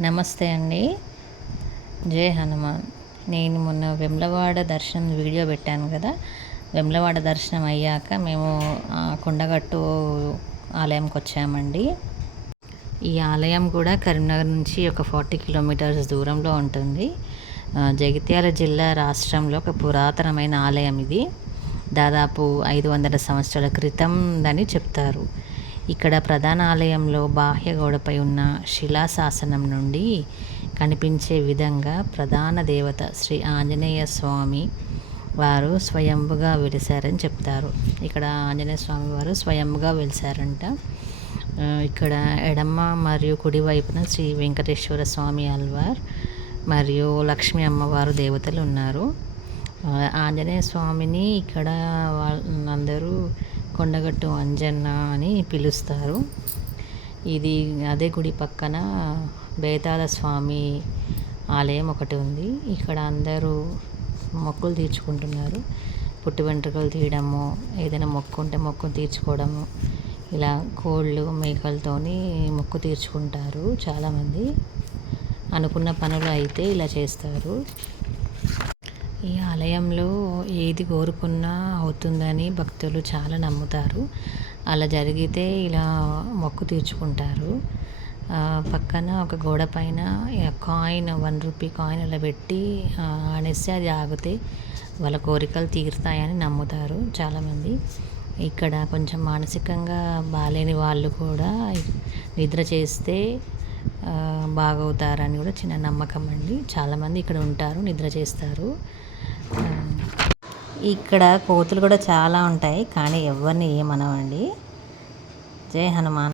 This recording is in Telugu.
నమస్తే అండి. జై హనుమాన్. నేను మొన్న వెమ్లవాడ దర్శనం వీడియో పెట్టాను కదా. వెమ్లవాడ దర్శనం అయ్యాక మేము కొండగట్టు ఆలయంకి వచ్చామండి. ఈ ఆలయం కూడా కరీంనగర్ నుంచి ఒక ఫార్టీ కిలోమీటర్స్ దూరంలో ఉంటుంది. జగిత్యాల జిల్లా రాష్ట్రంలో ఒక పురాతనమైన ఆలయం ఇది. దాదాపు ఐదు వందల సంవత్సరాల క్రితం అని చెప్తారు. ఇక్కడ ప్రధాన ఆలయంలో బాహ్య గోడపై ఉన్న శిలాశాసనం నుండి కనిపించే విధంగా ప్రధాన దేవత శ్రీ ఆంజనేయ స్వామి వారు స్వయంభుగా వెలిశారని చెప్తారు. ఇక్కడ ఆంజనేయ స్వామి వారు స్వయంభుగా వెలిశారంట. ఇక్కడ ఎడమ మరియు కుడి వైపున శ్రీ వెంకటేశ్వర స్వామి అల్వార్ మరియు లక్ష్మీ అమ్మవారు దేవతలు ఉన్నారు. ఆంజనేయ స్వామిని ఇక్కడ వాళ్ళందరూ కొండగట్టు అంజన్న అని పిలుస్తారు. ఇది అదే గుడి పక్కన బేతాళ స్వామి ఆలయం ఒకటి ఉంది. ఇక్కడ అందరూ మొక్కులు తీర్చుకుంటున్నారు. పుట్టి వెంట్రుకలు తీయడము ఏదైనా మొక్కు ఉంటే మొక్కు తీర్చుకోవడము ఇలా కోళ్ళు మేకలతోని మొక్కు తీర్చుకుంటారు చాలామంది. అనుకున్న పనులు అయితే ఇలా చేస్తారు. ఈ ఆలయంలో ఏది కోరుకున్నా అవుతుందని భక్తులు చాలా నమ్ముతారు. అలా జరిగితే ఇలా మొక్కు తీర్చుకుంటారు. పక్కన ఒక గోడ పైన కాయిన్ వన్ రూపీ కాయిన్ అలా పెట్టి ఆనేస్తే అది ఆగితే వాళ్ళ కోరికలు తీరుతాయని నమ్ముతారు చాలామంది. ఇక్కడ కొంచెం మానసికంగా బాగాలేని వాళ్ళు కూడా నిద్ర చేస్తే బాగవుతారని కూడా చిన్న నమ్మకం అండి. చాలామంది ఇక్కడ ఉంటారు నిద్ర చేస్తారు. ఇక్కడ కోతులు కూడా చాలా ఉంటాయి కానీ ఎవరిని ఏమనవండి? జై హనుమాన్.